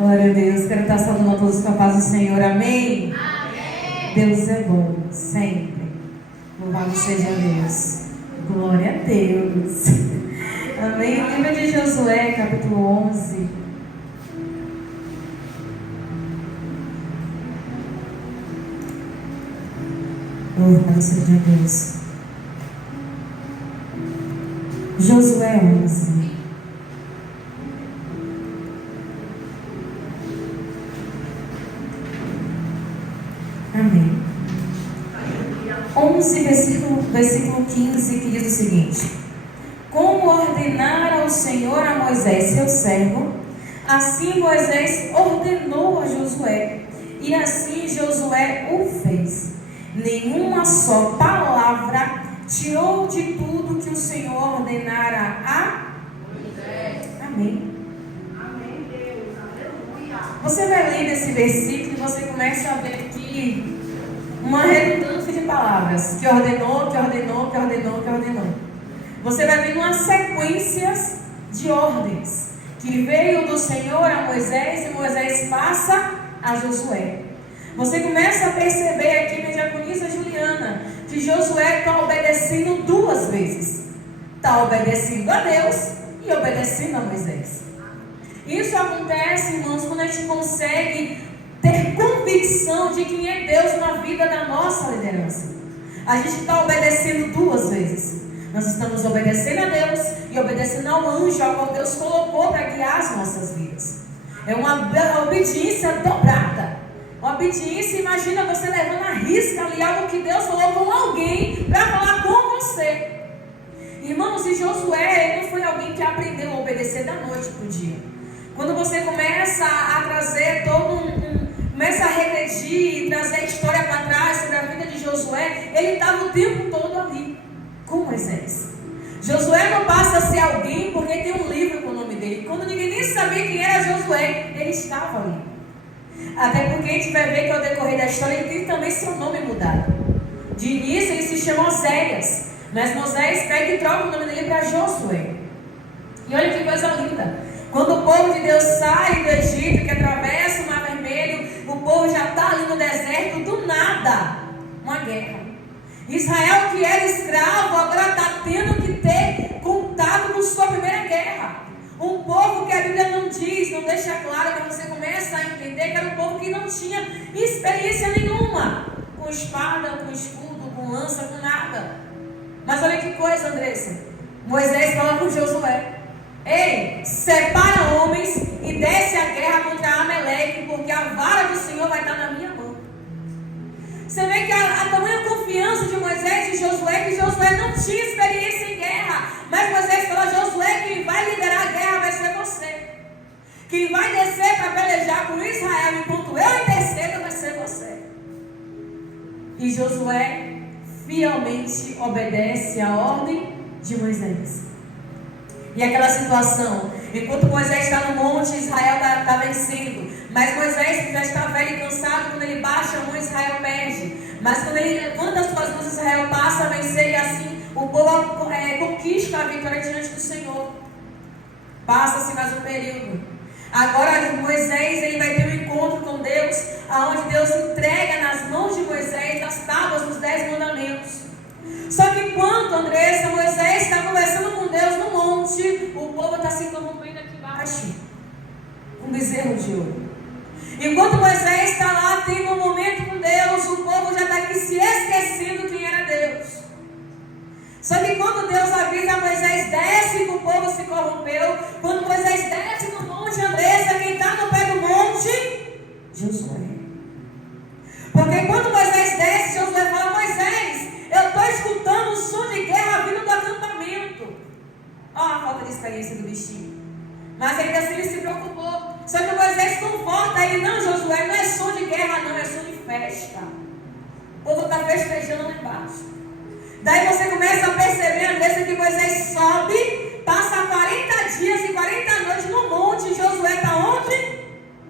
Glória a Deus. Quero estar saudando a todos com a paz do Senhor. Amém? Amém. Deus é bom, sempre. Louvado seja Deus. Glória a Deus. Amém. O livro de Josué, capítulo 11. Louvado seja Deus. Josué 11. Amém. 11, versículo 15, que diz o seguinte: como ordenara o Senhor a Moisés, seu servo, assim Moisés ordenou a Josué, e assim Josué o fez. Nenhuma só palavra tirou de tudo que o Senhor ordenara a Moisés. Amém. Amém, Deus. Aleluia. Você vai ler esse versículo e você começa a ver aqui uma redundância de palavras. Que ordenou, que ordenou, que ordenou, que ordenou. Você vai ver uma sequência de ordens. Que veio do Senhor a Moisés e Moisés passa a Josué. Você começa a perceber aqui na diaconisa Juliana que Josué está obedecendo duas vezes. Está obedecendo a Deus e obedecendo a Moisés. Isso acontece, irmãos, quando a gente consegue ter convicção de quem é Deus na vida da nossa liderança. A gente está obedecendo duas vezes. Nós estamos obedecendo a Deus e obedecendo ao anjo ao qual Deus colocou para guiar as nossas vidas. É uma obediência dobrada. Uma obediência, imagina você levando a risca ali algo que Deus falou com alguém para falar com você. Irmãos, e Josué não foi alguém que aprendeu a obedecer da noite para o dia. Quando você começa a trazer começa a regredir e trazer a história para trás sobre a vida de Josué, ele estava o tempo todo ali com Moisés. Josué não passa a ser alguém porque tem um livro com o nome dele. Quando ninguém nem sabia quem era Josué, ele estava ali. Até porque a gente vai ver que ao decorrer da história ele tem também seu nome mudado. De início ele se chama Oséias, mas Moisés pega e troca o nome dele para Josué. E olha que coisa linda. Quando o povo de Deus sai do Egito, que atravessa o Mar Vermelho, o povo já está ali no deserto, do nada, uma guerra. Israel, que era escravo, agora está tendo que ter contato com sua primeira guerra. Um povo que a Bíblia não diz, não deixa claro, que você começa a entender que era um povo que não tinha experiência nenhuma com espada, com escudo, com lança, com nada. Mas olha que coisa, Andressa. Moisés fala com Josué: ei, separa homens e desce a guerra contra Amaleque, porque a vara do Senhor vai estar na minha mão. Você vê que a tamanha confiança de Moisés e Josué, que Josué não tinha experiência em guerra. Mas Moisés falou: Josué, quem vai liderar a guerra vai ser você. Quem vai descer para pelejar por Israel enquanto eu intercedo vai ser você. E Josué fielmente obedece a ordem de Moisés. E aquela situação, enquanto Moisés está no monte, Israel está vencendo. Mas Moisés, que já está velho e cansado, quando ele baixa a mão, Israel perde. Mas quando ele levanta as suas mãos, Israel passa a vencer. E assim o povo conquista a vitória diante do Senhor. Passa-se mais um período. Agora Moisés ele vai ter um encontro com Deus, onde Deus entrega nas mãos de Moisés as tábuas dos 10 mandamentos. Só que quando, Andressa, Moisés está conversando com Deus no monte, o povo está se corrompendo aqui embaixo, com bezerro de ouro. Enquanto Moisés está lá tendo um momento com Deus, o povo já está aqui se esquecendo quem era Deus. Só que quando Deus avisa a Moisés, desce, que o povo se corrompeu. Quando Moisés desce no monte, Andressa, quem está no pé do monte? Josué. Porque quando Moisés desce, Josué fala: Moisés, eu estou escutando um som de guerra vindo do acampamento. Olha a falta de experiência do bichinho. Mas ainda assim ele se preocupou. Só que Moisés conforta ele: não, Josué, não é som de guerra não, é som de festa. O povo está festejando lá embaixo. Daí você começa a perceber, Andressa, que Moisés sobe, passa 40 dias e 40 noites no monte. E Josué está onde?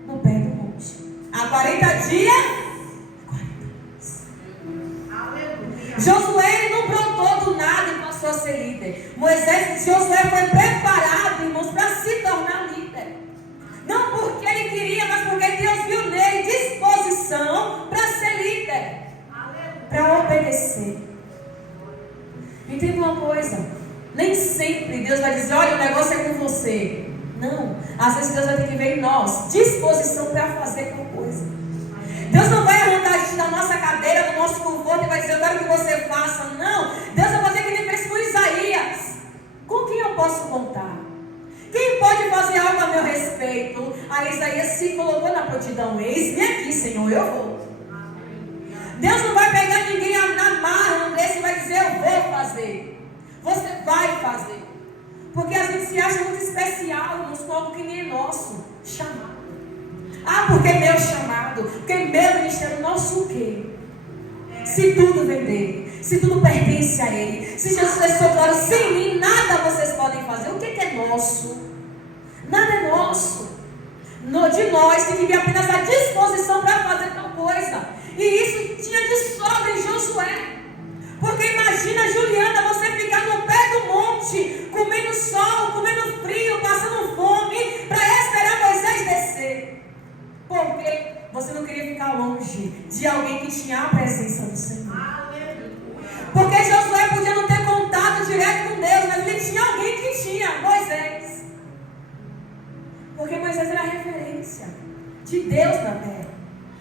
No pé do monte. Há 40 dias e 40 noites. Aleluia. Josué ele não brotou do nada e passou a ser líder. Josué foi preparado, irmãos, para se tornar líder. Não porque ele queria descer. Entenda uma coisa, nem sempre Deus vai dizer, olha, o negócio é com você. Não, às vezes Deus vai ter que ver em nós disposição para fazer tal coisa. Deus não vai arrancar a gente da nossa cadeira, do nosso conforto e vai dizer, eu quero que você faça. Não, Deus vai fazer que nem fez com Isaías. Com quem eu posso contar? Quem pode fazer algo a meu respeito? Aí Isaías se colocou na prontidão. Eis-me aqui, Senhor, eu vou. Deus não vai pegar ninguém na marra, Andressa, e vai dizer, eu vou fazer. Você vai fazer. Porque a gente se acha muito especial, irmãos, com algo que nem é nosso. Chamado. Ah, porque é meu chamado. Porque é meu ministério. Nosso o quê? Se tudo vem dele. Se tudo pertence a ele. Se Jesus deixou claro, sem mim, nada vocês podem fazer. O que é nosso? Nada é nosso. De nós tem que vir apenas a disposição para fazer tal coisa. E isso tinha de sobra em Josué. Porque imagina, Juliana, você ficar no pé do monte, comendo sol, comendo frio, passando fome, para esperar Moisés descer. Porque você não queria ficar longe de alguém que tinha a presença do Senhor. Porque Josué podia não ter contato direto com Deus, mas ele tinha alguém que tinha, Moisés. Porque Moisés era a referência de Deus na terra.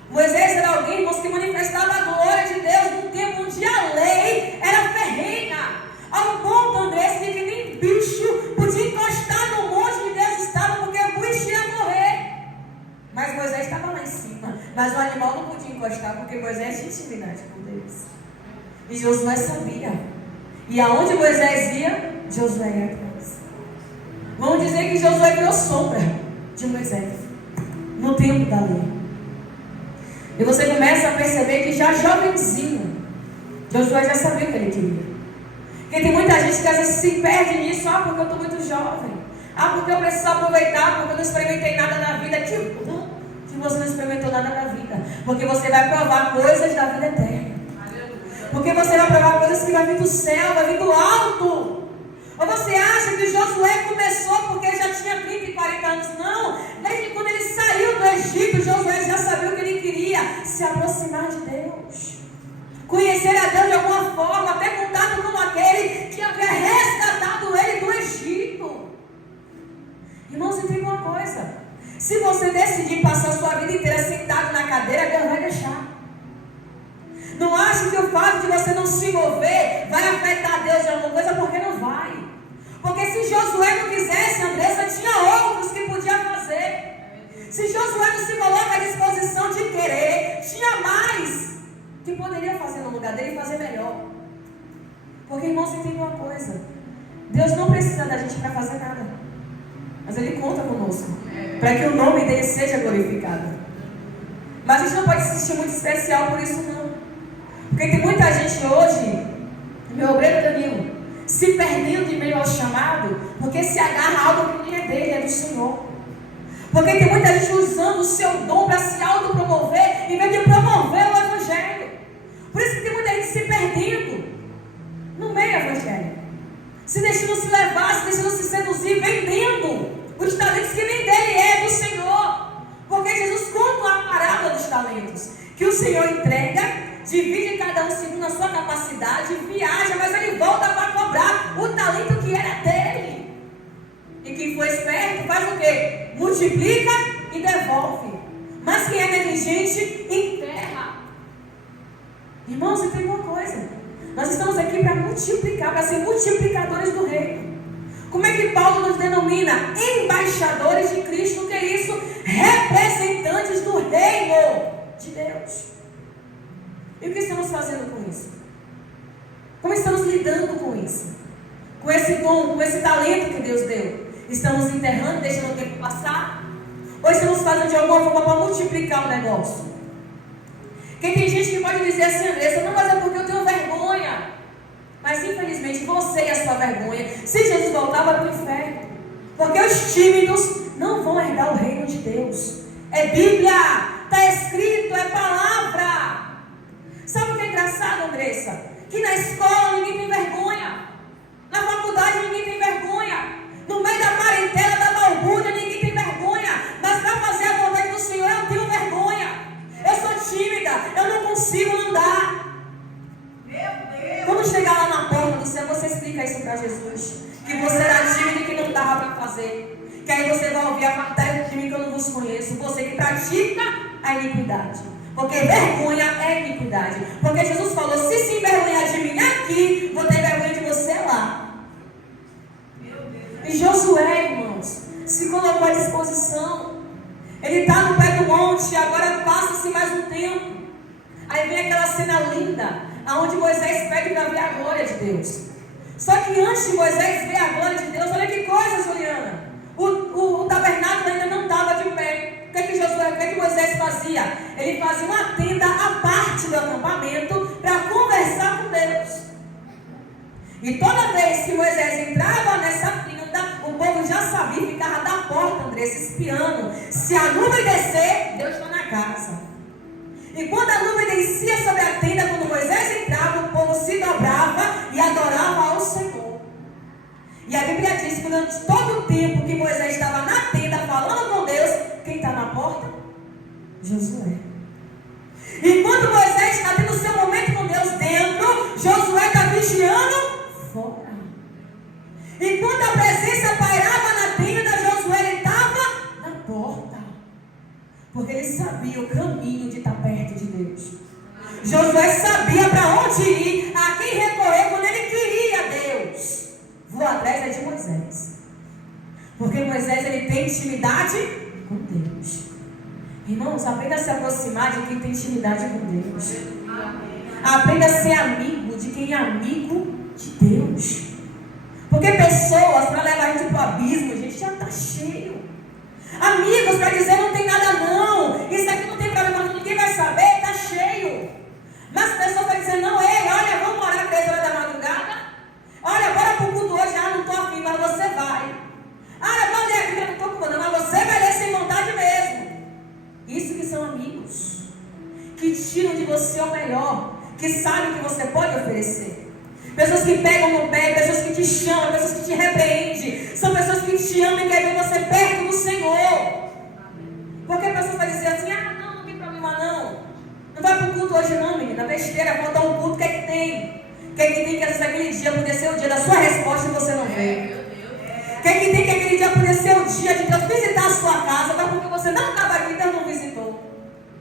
Moisés era alguém que manifestava a glória de Deus num tempo onde a lei era ferrenha. Ao ponto, André, de que nem bicho podia encostar no monte que Deus estava, porque o bicho ia morrer. Mas Moisés estava lá em cima. Mas o animal não podia encostar, porque Moisés tinha intimidade com Deus. E Josué sabia. E aonde Moisés ia, Josué ia atrás. Vamos dizer que Josué virou sombra de Moisés no tempo da lei. E você começa a perceber que já jovenzinho, Josué já sabia o que ele queria. Porque tem muita gente que às vezes se perde nisso. Ah, porque eu estou muito jovem. Ah, porque eu preciso aproveitar, porque eu não experimentei nada na vida. Que bom que você não experimentou nada na vida. Porque você vai provar coisas da vida eterna. Porque você vai provar coisas que vai vir do céu, vai vir do alto. Ou você acha que Josué começou porque ele já tinha 30 e 40 anos? Não. Desde quando ele saiu do Egito, Josué já sabia o que ele queria. Se aproximar de Deus. Conhecer a Deus de alguma forma. Ter contato com aquele que havia resgatado ele do Egito. Irmãos, entenda uma coisa. Se você decidir passar a sua vida inteira sentado na cadeira, Deus vai deixar. Não ache que o fato de você não se mover vai afetar Deus de alguma coisa, porque não vai. Porque se Josué não quisesse, Andressa, tinha outros que podia fazer. Se Josué não se coloca à disposição de querer, tinha mais que poderia fazer no lugar dele e fazer melhor. Porque, irmãos, entenda uma coisa. Deus não precisa da gente para fazer nada. Mas Ele conta conosco. Para que o nome dele seja glorificado. Mas a gente não pode se sentir muito especial por isso, não. Porque tem muita gente hoje, meu obreiro Danilo, se perdendo em meio ao chamado, porque se agarra a algo que nem é dele, é do Senhor. Porque tem muita gente usando o seu dom para se autopromover, em vez de promover o Evangelho. Por isso que tem muita gente se perdendo no meio evangélico, se deixando se levar, se deixando se seduzir, vendendo os talentos que nem dele é, do Senhor. Porque Jesus conta a parábola dos talentos, que o Senhor entrega, divide cada um segundo a sua capacidade, viaja, mas ele volta para cobrar o talento que era dele. E quem for esperto faz o quê? Multiplica e devolve. Mas quem é negligente, enterra. Irmãos, entenda uma coisa. Nós estamos aqui para multiplicar, para ser multiplicadores do reino. Como é que Paulo nos denomina? Embaixadores de Cristo. O que é isso? Representantes do reino de Deus. E o que estamos fazendo com isso? Como estamos lidando com isso? Com esse dom, com esse talento que Deus deu? Estamos enterrando, deixando o tempo passar? Ou estamos fazendo de alguma forma para multiplicar o negócio? Porque tem gente que pode dizer assim, Andressa, não, mas é porque eu tenho vergonha. Mas infelizmente você e a sua vergonha, se Jesus voltar, vai para o inferno. Porque os tímidos não vão herdar o reino de Deus. É Bíblia, está escrito, é palavra. Sabe o que é engraçado, Andressa? Que na escola ninguém tem vergonha. Na faculdade ninguém tem vergonha. No meio da parentela, da balbúrdia, ninguém tem vergonha. Mas para fazer a vontade do Senhor, eu tenho vergonha. Eu sou tímida, eu não consigo andar. que você era tímido e que não dava para fazer. Que aí você vai ouvir a matéria de mim que eu não vos conheço. Você que pratica a iniquidade. Porque vergonha é iniquidade. Porque Jesus falou, se envergonhar de mim aqui, vou ter vergonha de você lá. E Josué, irmãos, se colocou à disposição. Ele está no pé do monte, agora passa-se mais um tempo. Aí vem aquela cena linda, onde Moisés pede para ver a glória de Deus. Só que antes de Moisés ver a glória de Deus, olha que coisa, Juliana. O tabernáculo ainda não estava de pé. O que Moisés fazia? Ele fazia uma tenda à parte do acampamento para conversar com Deus. E toda vez que Moisés entrava nessa tenda, o povo já sabia, ficava da porta, André, se espiando. Se a nuvem descer, Deus está na casa. E quando a nuvem descia sobre a tenda, quando Moisés entrava, o povo se dobrava e adorava ao Senhor. E a Bíblia diz que durante todo o tempo que Moisés estava na tenda falando com Deus, quem está na porta? Josué. E quando Moisés está tendo o seu momento com Deus dentro, Josué está vigiando fora. E quando a presença pairava na tenda, Josué ele estava na porta. Porque ele sabia o caminho de estar perto de Deus. Josué sabia para onde ir, a quem recorrer quando ele queria Deus. Vou atrás de Moisés. Porque Moisés ele tem intimidade com Deus. Irmãos, aprenda a se aproximar de quem tem intimidade com Deus. Aprenda a ser amigo de quem é amigo de Deus. Porque pessoas para levar a gente para o abismo, a gente já está cheio. Amigos para dizer não tem nada não, isso aqui não tem problema, ninguém vai saber, está cheio. Mas pessoas para dizer não, ei, olha, vamos orar 3 horas da madrugada. Olha, bora para o culto hoje, não estou afim, mas você vai. Eu vou ler aqui, eu não estou com nada, mas você vai ler sem vontade mesmo. Isso que são amigos, que tiram de você o melhor, que sabem o que você pode oferecer. Pessoas que pegam no pé, pessoas que te chamam, pessoas que te repreendem. São pessoas que te amam e querem ver você perto do Senhor. Porque a pessoa vai dizer assim, não tem problema não. Não vai para o culto hoje não, menina, besteira, falta um culto, o que é que tem? O que é que tem que às vezes aquele dia poder ser o dia da sua resposta e você não veio? O que é que tem que aquele dia poder ser o dia de Deus visitar a sua casa, mas porque você não estava aqui, Deus não visitou?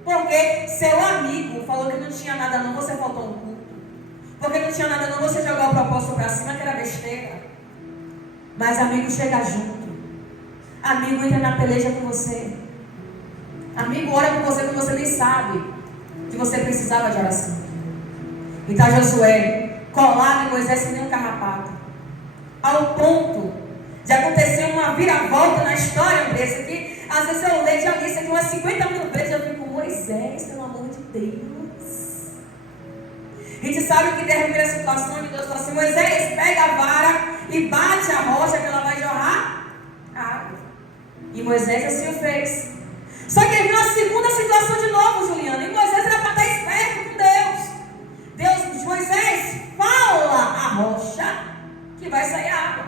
Porque seu amigo falou que não tinha nada não, você faltou um culto. Porque não tinha nada não, você jogou o propósito para cima, que era besteira. Mas amigo chega junto. Amigo entra na peleja com você. Amigo ora com você quando você nem sabe que você precisava de oração. E está Josué colado em Moisés sem nenhum carrapato. Ao ponto de acontecer uma viravolta na história, Andressa, que às vezes eu leio, já li isso aqui umas 50 mil vezes, eu fico, Moisés, pelo amor de Deus. A gente sabe que tem a primeira situação onde Deus fala assim, Moisés, pega a vara e bate a rocha que ela vai jorrar água. E Moisés assim o fez. Só que ele viu a segunda situação de novo, Juliana. E Moisés era para estar esperto com Deus. Moisés, fala a rocha que vai sair água.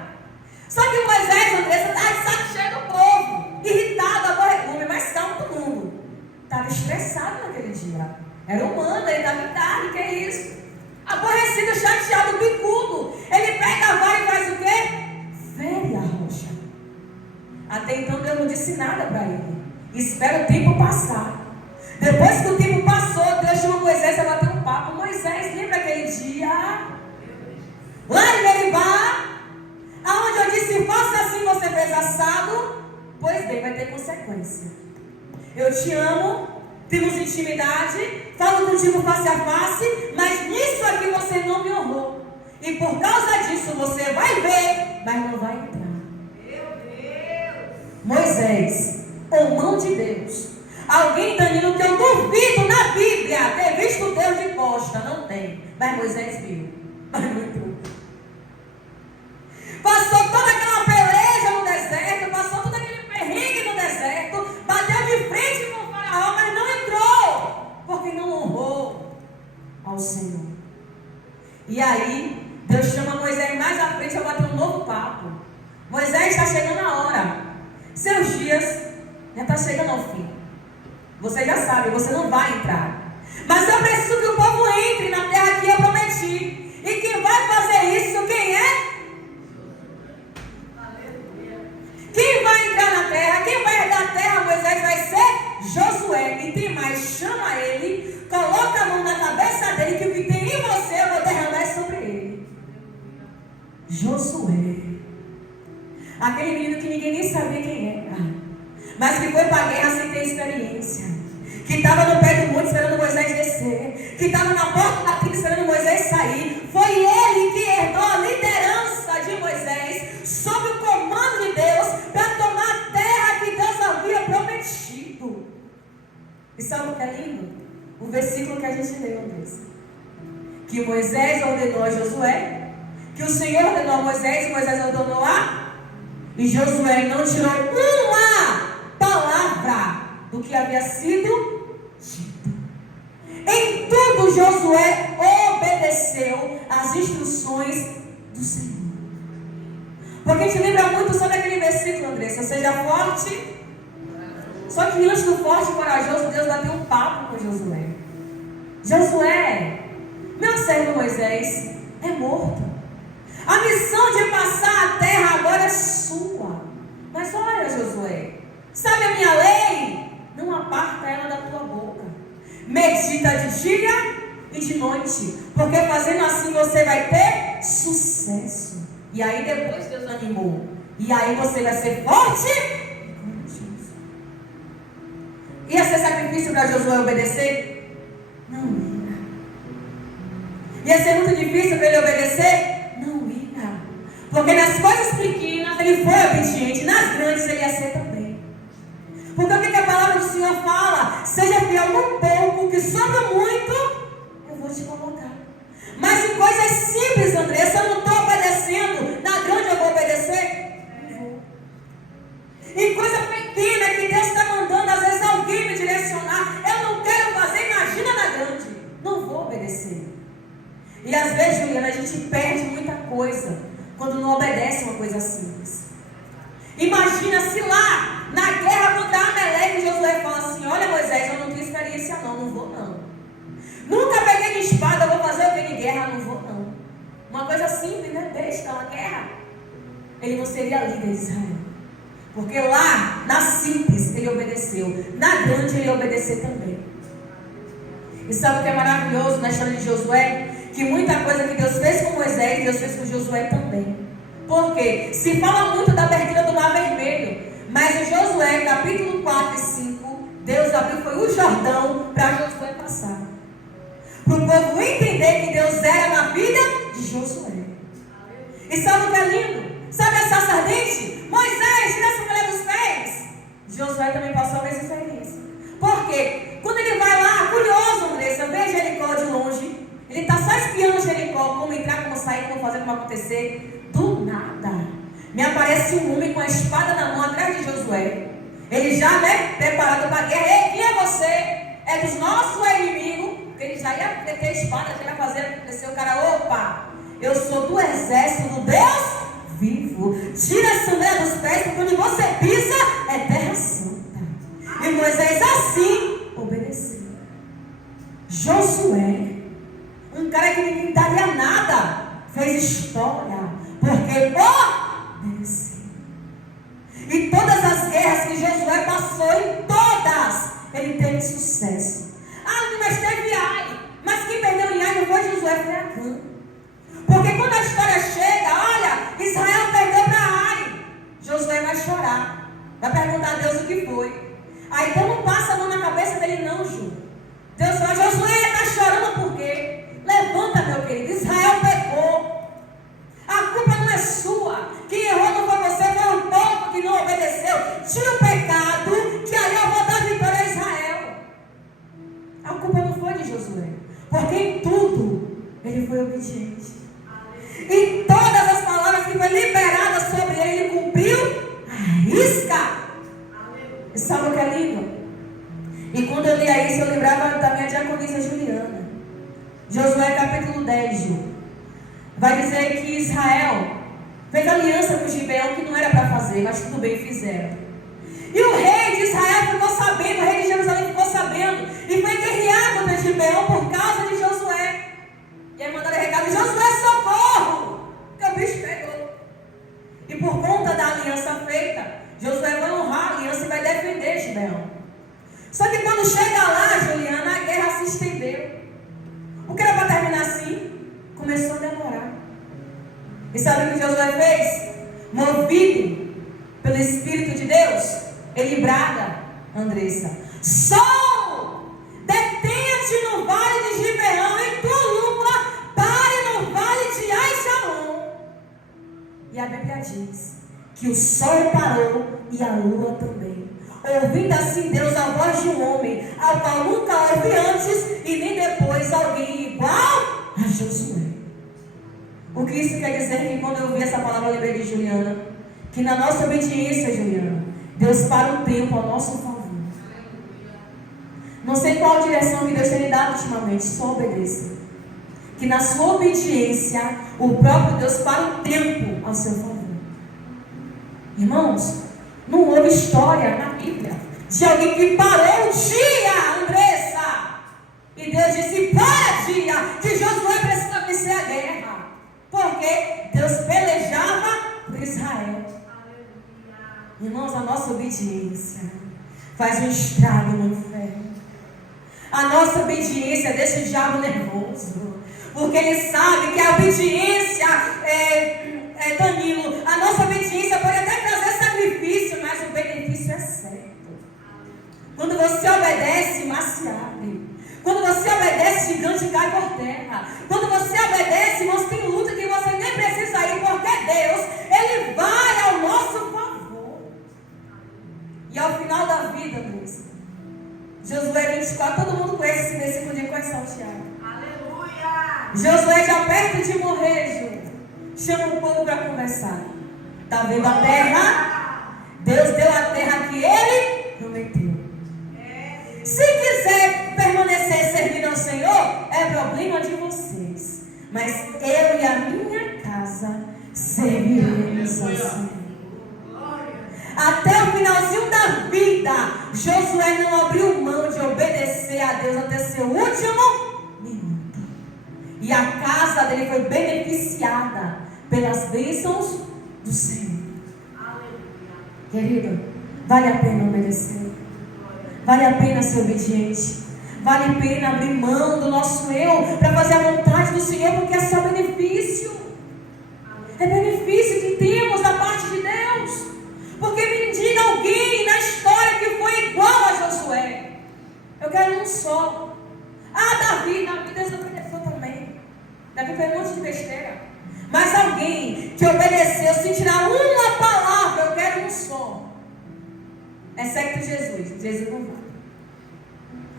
Só que Moisés, Andressa, estava de saco cheio do povo. Irritado, aborrecido, mais calmo do mundo. Estava estressado naquele dia. Era humano, ele estava irritado, que é isso? Aborrecido, chateado, bicudo. Ele pega a vara e faz o quê? Fere a rocha. Até então Deus não disse nada para ele. Espera o tempo passar. Depois que o tempo passou, Deus chamou Moisés a bater um papo. Moisés, lembra aquele dia? Lá em Meribá, aonde eu disse, faça assim, você fez assado? Pois bem, vai ter consequência. Eu te amo, temos intimidade, falo contigo face a face, mas nisso aqui você não me honrou. E por causa disso você vai ver, mas não vai entrar. Meu Deus! Moisés, ou mão de Deus. Alguém, Danilo, que eu duvido na Bíblia ter visto Deus de costa. Não tem. Mas Moisés viu. Mas não entrou. Passou toda aquela peleja no deserto, passou todo aquele perrengue no deserto, bateu de frente com o faraó, mas não entrou, porque não honrou ao Senhor. E aí, Deus chama Moisés mais à frente para bater um novo papo. Moisés, está chegando a hora. Seus dias já está chegando ao fim. Você já sabe, você não vai entrar. Mas eu preciso que o povo entre na terra que eu prometi. E quem vai fazer isso, quem é? Josué, e tem mais, chama ele, coloca a mão na cabeça dele, que o que tem em você eu vou derramar sobre ele. Josué, aquele menino que ninguém nem sabia quem era, mas que foi para a guerra sem ter experiência, que estava no pé do monte esperando Moisés descer, que estava na porta da tribo esperando Moisés sair. Foi ele que herdou a liderança de Moisés, sob o comando de Deus, para tomar a terra que Deus havia prometido. E sabe o que é lindo? O versículo que a gente leu, Deus, que Moisés ordenou a Josué, que o Senhor ordenou a Moisés e Moisés ordenou a... E Josué não tirou uma palavra do que havia sido dito. Em tudo Josué obedeceu às instruções do Senhor. Porque a gente lembra muito sobre aquele versículo, Andressa: seja forte. Só que antes do forte e corajoso, Deus bateu um papo com Josué. Josué, meu servo Moisés é morto. A missão de passar a terra agora é sua. Mas olha, Josué, sabe a minha lei? Não aparta ela da tua boca. Medita de dia e de noite, porque fazendo assim você vai ter sucesso. E aí depois Deus animou. E aí você vai ser forte e corajoso. Ia ser sacrifício para Josué obedecer? Não ia. Ia ser muito difícil para ele obedecer? Não ia. Porque nas coisas pequenas ele foi obediente, nas grandes ele ia ser também. Porque o que a palavra do Senhor fala? Seja fiel no pouco, que sobra muito, eu vou te colocar. Mas em coisas simples, André, se eu não estou obedecendo, na grande eu vou obedecer? Não vou. Em coisa pequena que Deus está mandando, às vezes alguém me direcionar, eu não quero fazer, imagina na grande. Não vou obedecer. E às vezes, Juliana, a gente perde muita coisa quando não obedece uma coisa simples. Imagina se lá, na guerra contra Amaleque, Josué fala assim: olha, Moisés, eu não tenho experiência não vou não. Nunca peguei de espada, vou fazer o que de guerra, não vou não. Uma coisa simples, né? Besta, uma guerra. Ele não seria líder de Israel. Porque lá, na simples, ele obedeceu. Na grande, ele obedeceu também. E sabe o que é maravilhoso na história de Josué? Que muita coisa que Deus fez com Moisés, Deus fez com Josué também. Por quê? Se fala muito da abertura do Mar Vermelho, mas em Josué, capítulo 4 e 5, Deus abriu, foi o Jordão para Josué passar. Para o povo entender que Deus era na vida de Josué. E sabe o que é lindo? Sabe a sarça ardente? Moisés, tira essa mulher dos pés. Josué também passou a mesma experiência. Por quê? Quando ele vai lá, curioso, Andressa, vê Jericó de longe. Ele está só espiando Jericó, como entrar, como sair, como fazer, como acontecer. Do nada, me aparece um homem com a espada na mão atrás de Josué. Ele já, preparado para a guerra. Ei, quem é você? É dos nossos ou é inimigo? Porque ele já ia meter a espada, já ia fazer acontecer. O cara, opa, eu sou do exército do Deus vivo. Tira a sandália dos pés, porque onde você pisa é terra santa. E Moisés assim obedeceu. Josué, um cara que ninguém daria nada, fez história. Porque obedeceu. E todas as guerras que Josué passou, em todas, ele teve sucesso. Ah, mas teve Ai. Mas quem perdeu em Ai não foi Josué, foi Acã. Porque quando a história chega, olha, Israel perdeu para Ai. Josué vai chorar. Vai perguntar a Deus o que foi. Aí então não passa a mão na cabeça dele não, Ju. Deus fala: Josué, está chorando por quê? Levanta, meu querido, Israel pecou. A culpa não é sua. Quem errou não foi você, foi o povo que não obedeceu. Tira o pecado, que aí eu vou dar vitória a Israel. A culpa não foi de Josué, porque em tudo ele foi obediente. Em todas as palavras que foi liberadas sobre ele, ele cumpriu a risca. E sabe o que é lindo? E quando eu lia isso, eu lembrava da minha diaconisa Juliana. Josué capítulo 10, Ju. Vai dizer que Israel fez aliança com Gibeão, que não era para fazer, mas tudo bem, fizeram. E o rei de Israel ficou sabendo, o rei de Jerusalém ficou sabendo, e foi guerrear contra Gibeão por causa de Josué. E aí mandaram recado: Josué, socorro! Porque o bicho pegou. E por conta da aliança feita, Josué vai honrar a aliança e vai defender Gibeão. Só que quando chega lá, Juliana, a guerra se estendeu. O que era para terminar assim, começou a demorar. E sabe o que Josué fez? Movido pelo Espírito de Deus, ele brada, Andressa: Sol, detente no vale de Gibeão, e tu, lua, pare no vale de Ajalon. E a Bíblia diz que o sol parou e a lua também. Ouvindo assim Deus a voz de um homem, ao qual nunca houve antes e nem depois alguém igual a Josué. O que isso quer dizer? Que quando eu ouvi essa palavra, eu lembrei de Juliana, que na nossa obediência, Juliana, Deus para o tempo ao nosso favor. Não sei qual direção que Deus tem lhe dado ultimamente, só obedeça. Que na sua obediência, o próprio Deus para o tempo ao seu favor. Irmãos, não houve história na Bíblia de alguém que parou um dia, Andressa, e Deus disse: para, dia, que Josué precisa vencer a guerra. Porque Deus pelejava por Israel. Irmãos, a nossa obediência faz um estrago no inferno. A nossa obediência deixa o diabo nervoso, porque ele sabe que a obediência Danilo, a nossa obediência pode até trazer sacrifício, mas o benefício é certo. Quando você obedece, mar se abre. Quando você obedece, gigante cai por terra. Quando você obedece, irmãos, tem luta que você nem precisa ir, porque Deus, Ele vai ao nosso favor. E ao final da vida, Deus, Josué 24, todo mundo conhece esse versículo de quais são, Tiago. Aleluia! Josué já perto de morrer, Ju, chama o povo para conversar. Está vendo a terra? Deus deu a terra que Ele prometeu. Se quiser permanecer servindo ao Senhor, é problema de vocês. Mas eu e a minha casa serviremos ao Senhor. Até o finalzinho da vida, Josué não abriu mão de obedecer a Deus até seu último minuto. E a casa dele foi beneficiada pelas bênçãos do Senhor. Querido, vale a pena obedecer. Vale a pena ser obediente. Vale a pena abrir mão do nosso eu para fazer a vontade do Senhor, porque é só benefício. É benefício que temos da parte de Deus. Porque me diga alguém na história que foi igual a Josué. Eu quero um só. Davi Deus obedeceu também. Davi fez um monte de besteira. Mas alguém que obedeceu, sem tirar uma palavra, eu quero um só. Exceto Jesus. Jesus não vale.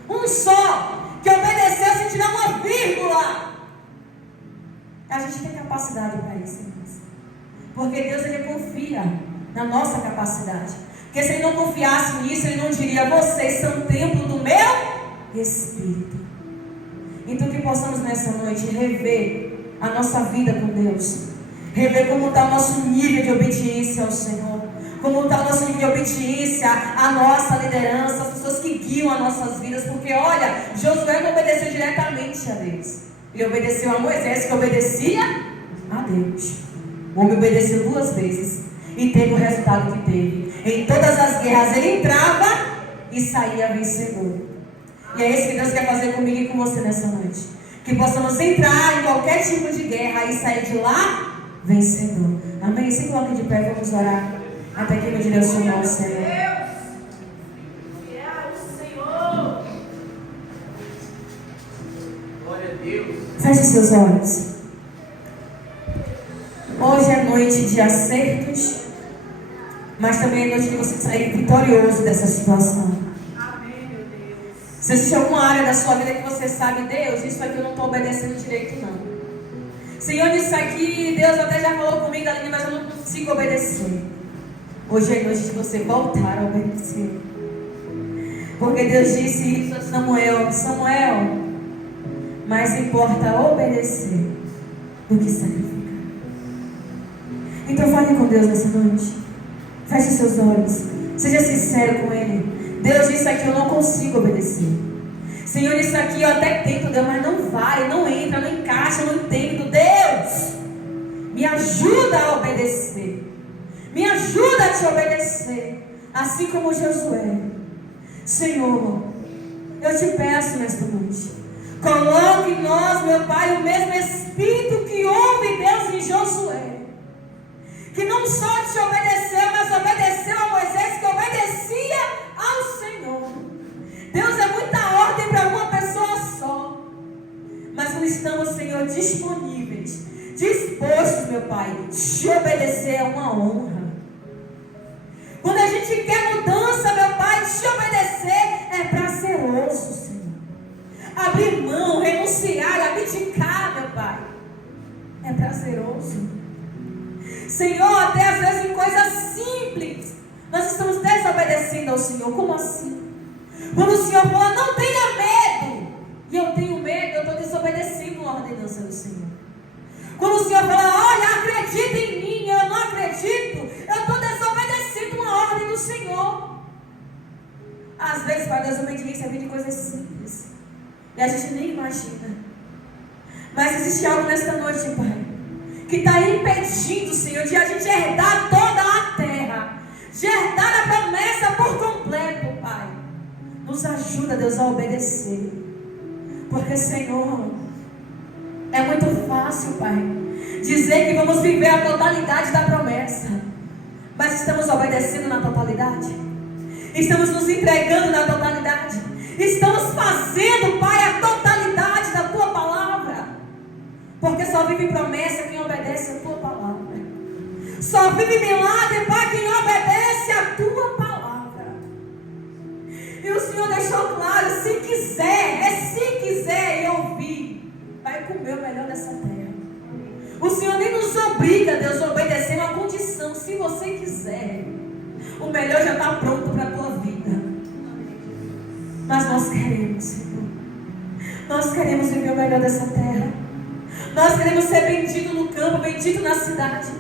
Um só que obedeceu sem tirar uma vírgula. A gente tem capacidade para isso, irmãos. Porque Deus, Ele confia na nossa capacidade. Porque se Ele não confiasse nisso, Ele não diria: vocês são templo do meu Espírito. Então que possamos nessa noite rever a nossa vida com Deus. Rever como está o nosso nível de obediência ao Senhor. Como está o nosso nível de obediência à nossa liderança, às pessoas que guiam as nossas vidas. Porque olha, Josué não obedeceu diretamente a Deus. Ele obedeceu a Moisés, que obedecia a Deus. O homem obedeceu 2 vezes e teve o resultado que teve. Em todas as guerras ele entrava e saía vencedor. E é isso que Deus quer fazer comigo e com você nessa noite. Que possamos entrar em qualquer tipo de guerra e sair de lá vencedor. Amém? Se coloque de pé, vamos orar. Até que me direcionou ao Senhor. Glória a Deus. Feche seus olhos. Hoje é noite de acertos, mas também é noite de você sair vitorioso dessa situação. Amém, meu Deus. Se existe alguma área da sua vida que você sabe: Deus, isso aqui eu não estou obedecendo direito, não. Senhor, isso aqui, Deus até já falou comigo ali, mas eu não consigo obedecer. Hoje é noite de você voltar a obedecer. Porque Deus disse isso a Samuel: Samuel, mais importa obedecer do que sacrificar. Então fale com Deus nessa noite. Feche seus olhos. Seja sincero com Ele. Deus, isso aqui eu não consigo obedecer. Senhor, isso aqui eu até tento, Deus, mas não vai, não entra, não encaixa, não entendo. Deus, me ajuda a obedecer. Me ajuda a te obedecer. Assim como Josué. Senhor, eu te peço nesta noite, coloque em nós, meu Pai, o mesmo Espírito que houve, Deus, em Josué, que não só te obedeceu, mas obedeceu a Moisés, que obedecia ao Senhor. Deus, é muita ordem para uma pessoa só, mas não estamos, Senhor, disponíveis, dispostos, meu Pai, te obedecer é uma honra. Quando a gente quer mudança, meu Pai, te obedecer é prazeroso, Senhor. Abrir mão, renunciar, abdicar, meu Pai, é prazeroso. Senhor, até às vezes em coisas simples, nós estamos desobedecendo ao Senhor. Como assim? Quando o Senhor fala, não tenha medo, e eu tenho medo, eu estou desobedecendo a ordenança do Senhor. Quando o Senhor fala, olha, acredita em mim, eu não acredito, eu estou desobedecendo uma ordem do Senhor. Às vezes, para a desobediência vem de coisas simples, e a gente nem imagina. Mas existe algo nesta noite, Pai, que está impedindo, Senhor, de a gente herdar toda a terra, de herdar a promessa por completo, Pai. Nos ajuda, Deus, a obedecer. Porque, Senhor, é muito fácil, Pai, dizer que vamos viver a totalidade da promessa, mas estamos obedecendo na totalidade? Estamos nos entregando na totalidade? Estamos fazendo, Pai, a totalidade da Tua palavra? Porque só vive promessa quem obedece a Tua palavra. Só vive milagre, Pai, quem obedece a Tua palavra. E o Senhor deixou claro, se quiser e ouvir, vai comer o melhor dessa terra. O Senhor nem nos obriga, Deus, a obedecer uma condição. Se você quiser, o melhor já está pronto para a tua vida. Mas nós queremos, Senhor. Nós queremos viver o melhor dessa terra. Nós queremos ser bendito no campo, bendito na cidade.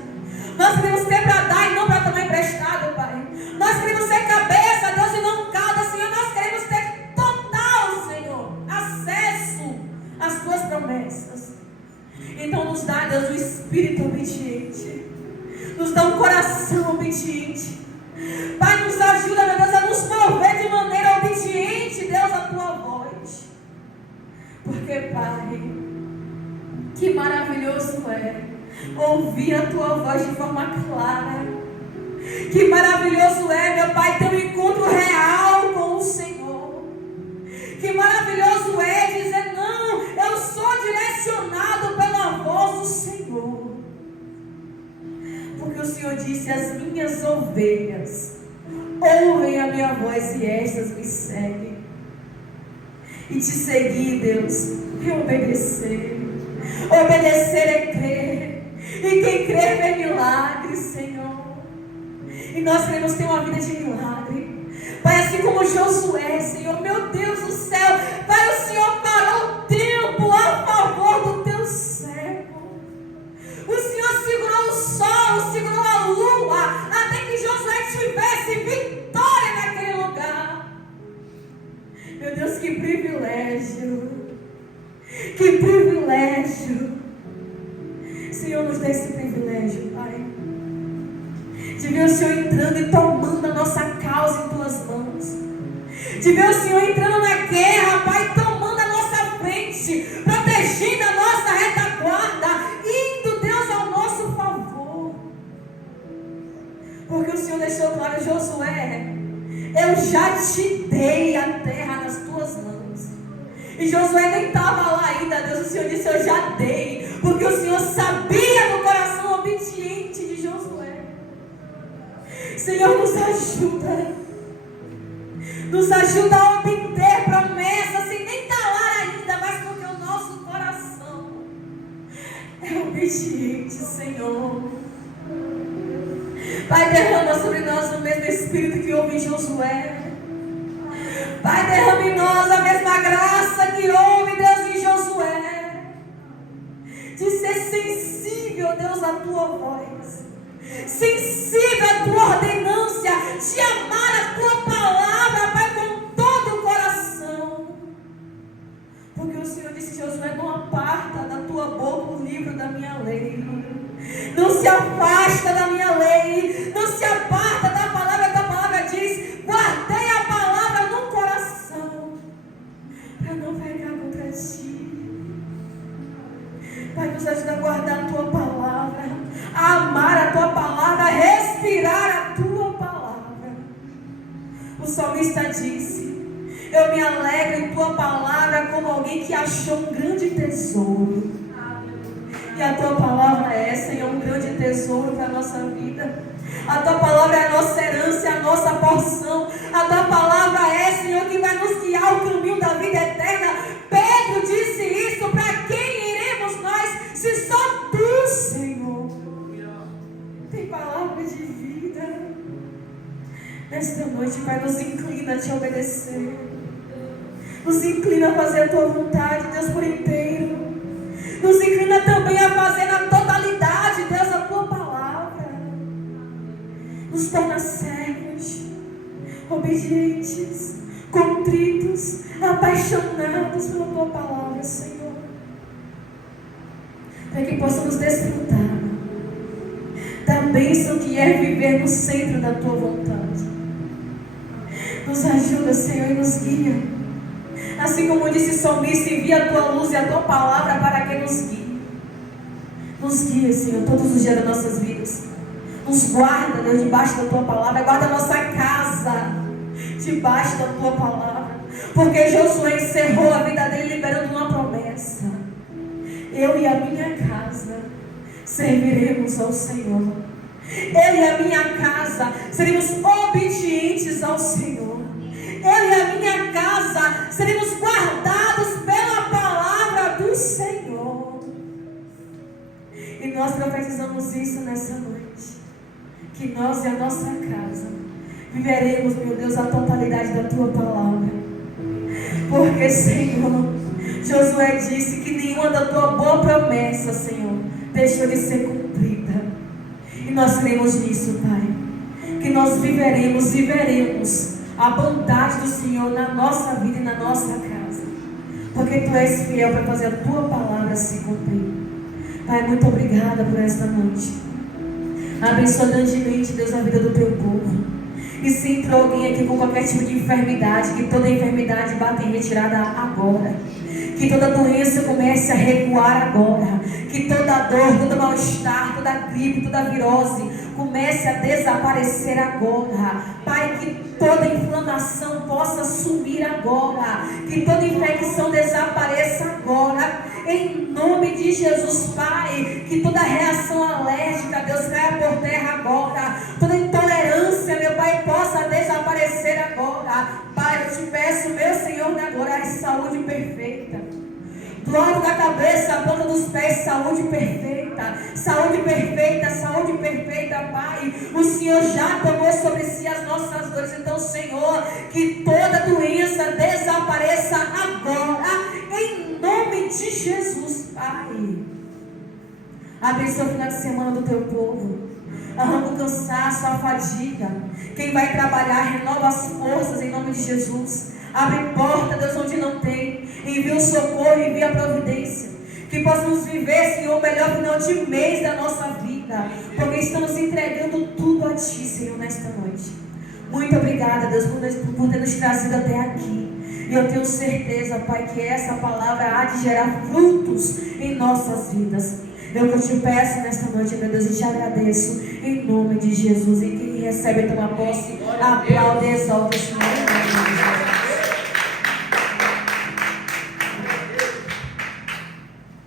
Nós queremos ter para dar e não para tomar emprestado, Pai. Nós queremos ser cabeça, Deus, e não cauda, Senhor. Nós queremos ter total, Senhor, acesso às Tuas promessas. Então nos dá, Deus, um espírito obediente. Nos dá um coração obediente. Pai, nos ajuda, meu Deus, a nos mover de maneira obediente, Deus, a Tua voz. Porque, Pai, que maravilhoso é ouvir a Tua voz de forma clara. Que maravilhoso é, meu Pai, ter um encontro real com o Senhor. Que maravilhoso é dizer, não, eu sou direcionado pela voz do Senhor. Porque o Senhor disse, as minhas ovelhas ouvem a minha voz e estas me seguem. E te seguir, Deus, é obedecer. Obedecer é crer. E quem crer vê milagres, Senhor. E nós queremos ter uma vida de milagre. Pai, assim como Josué, Senhor, meu Deus do céu. Pai, o Senhor parou o tempo a favor do Teu servo. O Senhor segurou o sol, segurou a lua, até que Josué tivesse vitória naquele lugar. Meu Deus, que privilégio. Que privilégio. Senhor, nos dê esse privilégio, Pai, de ver o Senhor entrando e tomando a nossa causa em Tuas mãos. De ver o Senhor entrando na guerra, Pai, tomando a nossa frente, protegendo a nossa retaguarda, indo, Deus, ao nosso favor. Porque o Senhor deixou claro, Josué, eu já te dei a terra nas Tuas mãos. E Josué nem estava lá ainda, Deus, o Senhor disse, eu já dei. Porque o Senhor sabia do coração obediente de Josué. Senhor, nos ajuda. Nos ajuda a obter promessas, sem nem calar ainda, mas porque o nosso coração é obediente, Senhor. Pai, derrama sobre nós o mesmo Espírito que houve em Josué. Pai, derrama em nós a mesma graça que houve, Deus, em Josué. De ser sensível, Deus, à Tua voz. Sensível à Tua ordenância. De amar a Tua palavra, Pai, com todo o coração. Porque o Senhor disse, Josué, não aparta da Tua boca o livro da minha lei. Não se afasta da minha lei. Não se aparta da palavra. A Tua palavra diz, guardei a palavra no coração. salmista disse: eu me alegro em tua palavra como alguém que achou um grande tesouro. E a tua palavra é, Senhor, um grande tesouro para a nossa vida. A tua palavra é a nossa herança, é a nossa porção. A tua palavra é, Senhor, que vai nos guiar ao caminho da vida eterna. Pedro disse isso: para quem iremos nós, se só tu, Senhor, tem palavra de vida. Nesta noite, Pai, nos inclina a te obedecer. Nos inclina a fazer a tua vontade, Deus, por inteiro. Nos inclina também a fazer na totalidade, Deus, a tua palavra. Nos torna cegos, obedientes, contritos, apaixonados pela tua palavra, Senhor. Para que possamos desfrutar da bênção que é viver no centro da tua vontade. Nos ajuda, Senhor, e nos guia. Assim como disse o salmista: envia a tua luz e a tua palavra para que nos guie. Nos guia, Senhor, todos os dias das nossas vidas. Nos guarda, Deus, debaixo da tua palavra. Guarda a nossa casa debaixo da tua palavra. Porque Josué encerrou a vida dele liberando uma promessa: eu e a minha casa serviremos ao Senhor. Eu e a minha casa seremos obedientes ao Senhor. Eu e a minha casa seremos guardados pela palavra do Senhor. E nós profetizamos isso nessa noite: que nós e a nossa casa viveremos, meu Deus, a totalidade da tua palavra. Porque, Senhor, Josué disse que nenhuma da tua boa promessa, Senhor, deixou de ser cumprida. E nós cremos nisso, Pai. Que nós viveremos a bondade do Senhor na nossa vida e na nossa casa. Porque Tu és fiel para fazer a Tua palavra se cumprir. Pai, muito obrigada por esta noite. Abençoa grandemente, Deus, a vida do Teu povo. E se entrou alguém aqui com qualquer tipo de enfermidade, que toda enfermidade bata em retirada agora. Que toda doença comece a recuar agora. Que toda dor, todo mal-estar, toda gripe, toda virose comece a desaparecer agora. Pai, que toda inflamação possa sumir agora. Que toda infecção desapareça agora. Em nome de Jesus, Pai. Que toda reação alérgica, Deus, caia por terra agora. Toda intolerância, meu Pai, possa desaparecer agora. Pai, eu te peço, meu Senhor, agora, saúde perfeita. Do alto da cabeça, a ponta dos pés, saúde perfeita. Saúde perfeita, saúde perfeita, Pai. O Senhor já tomou sobre si as nossas dores. Então, Senhor, que toda doença desapareça agora. Em nome de Jesus, Pai. Abençoa o final de semana do Teu povo. Arranca o cansaço, a fadiga. Quem vai trabalhar, renova as forças em nome de Jesus. Abre porta, Deus, onde não tem. Envia o socorro, envia a providência. Que possamos viver, Senhor, o melhor final de mês da nossa vida. Porque estamos entregando tudo a Ti, Senhor, nesta noite. Muito obrigada, Deus, por ter nos trazido até aqui. E eu tenho certeza, Pai, que essa palavra há de gerar frutos em nossas vidas. Eu que eu te peço nesta noite, meu Deus, e te agradeço em nome de Jesus. E quem recebe, toma posse, aplaude e exalta o Senhor.